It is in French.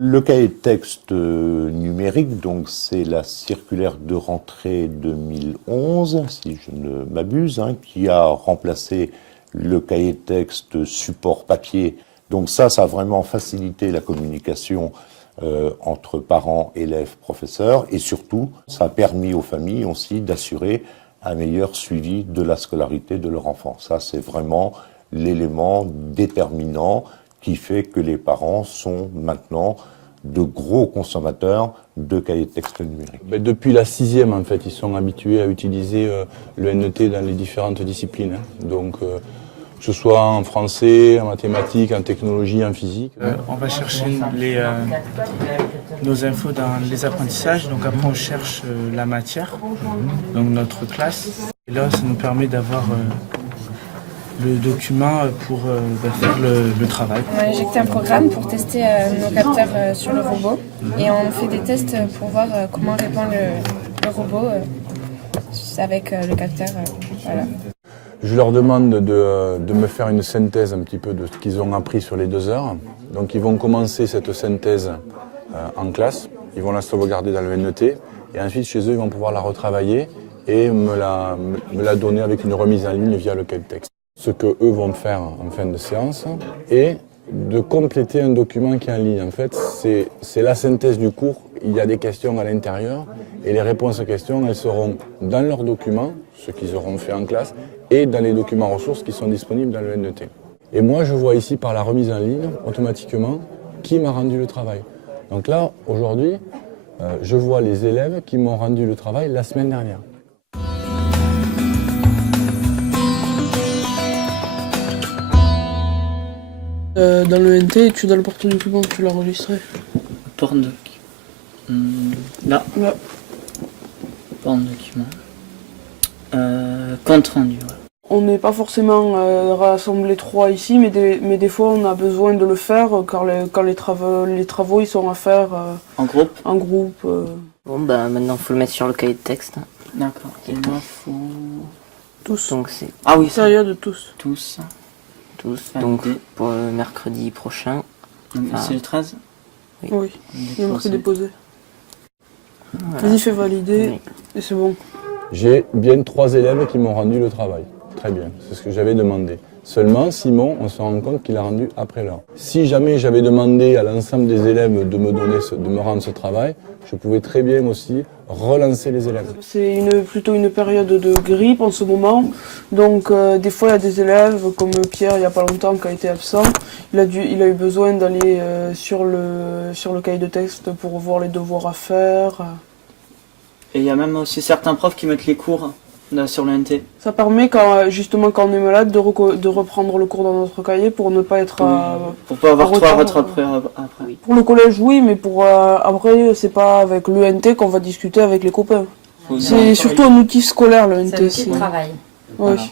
Le cahier de texte numérique, donc c'est la circulaire de rentrée 2011, si je ne m'abuse, qui a remplacé le cahier de texte support papier. Donc ça a vraiment facilité la communication entre parents, élèves, professeurs, et surtout, ça a permis aux familles aussi d'assurer un meilleur suivi de la scolarité de leur enfant. Ça, c'est vraiment l'élément déterminant qui fait que les parents sont maintenant de gros consommateurs de cahiers de texte numériques. Depuis la 6e, en fait, ils sont habitués à utiliser le NET dans les différentes disciplines. Donc, que ce soit en français, en mathématiques, en technologie, en physique. On va chercher nos infos dans les apprentissages, donc après on cherche la matière, donc notre classe. Et là, ça nous permet d'avoir le document pour faire le travail. On a injecté un programme pour tester nos capteurs sur le robot et on fait des tests pour voir comment répond le robot avec le capteur. Voilà. Je leur demande de me faire une synthèse un petit peu de ce qu'ils ont appris sur les 2 heures. Donc ils vont commencer cette synthèse en classe, ils vont la sauvegarder dans le NET et ensuite chez eux ils vont pouvoir la retravailler et me la donner avec une remise en ligne via le cahier de texte. Ce que eux vont faire en fin de séance est de compléter un document qui est en ligne. En fait, c'est la synthèse du cours. Il y a des questions à l'intérieur et les réponses aux questions, elles seront dans leurs documents, ce qu'ils auront fait en classe, et dans les documents ressources qui sont disponibles dans le NET. Et moi, je vois ici par la remise en ligne, automatiquement, qui m'a rendu le travail. Donc là, aujourd'hui, je vois les élèves qui m'ont rendu le travail la semaine dernière. Dans le NT, tu dois le porte-document, tu l'as enregistré. Porte-document. Là. Là. Porte-document. Compte rendu. Ouais. On n'est pas forcément rassemblés 3 ici, mais des fois on a besoin de le faire quand les travaux ils sont à faire en groupe. En groupe. Bon bah maintenant faut le mettre sur le cahier de texte. D'accord. Et moi faut. Tous. Donc c'est. Ah oui. Sérieux de tous. Tous. Donc pour le mercredi prochain. Enfin, c'est le 13 ? Oui. Il manque déposer. Voilà. Vas-y, fais valider Oui. et c'est bon. J'ai bien 3 élèves qui m'ont rendu le travail. Très bien, c'est ce que j'avais demandé. Seulement, Simon, on se rend compte qu'il a rendu après l'heure. Si jamais j'avais demandé à l'ensemble des élèves de me rendre ce travail, je pouvais très bien aussi relancer les élèves. C'est plutôt une période de grippe en ce moment. Donc des fois il y a des élèves comme Pierre il n'y a pas longtemps qui a été absent. Il a eu besoin d'aller sur le cahier de texte pour voir les devoirs à faire. Et il y a même aussi certains profs qui mettent les cours sur le NT. Ça permet justement quand on est malade de reprendre le cours dans notre cahier pour ne pas être pour pas avoir tout à retard. après. Pour le collège oui, mais pour après c'est pas avec l'UNT qu'on va discuter avec les copains. C'est surtout un outil scolaire le NT. C'est un outil de travail. Oui. Voilà.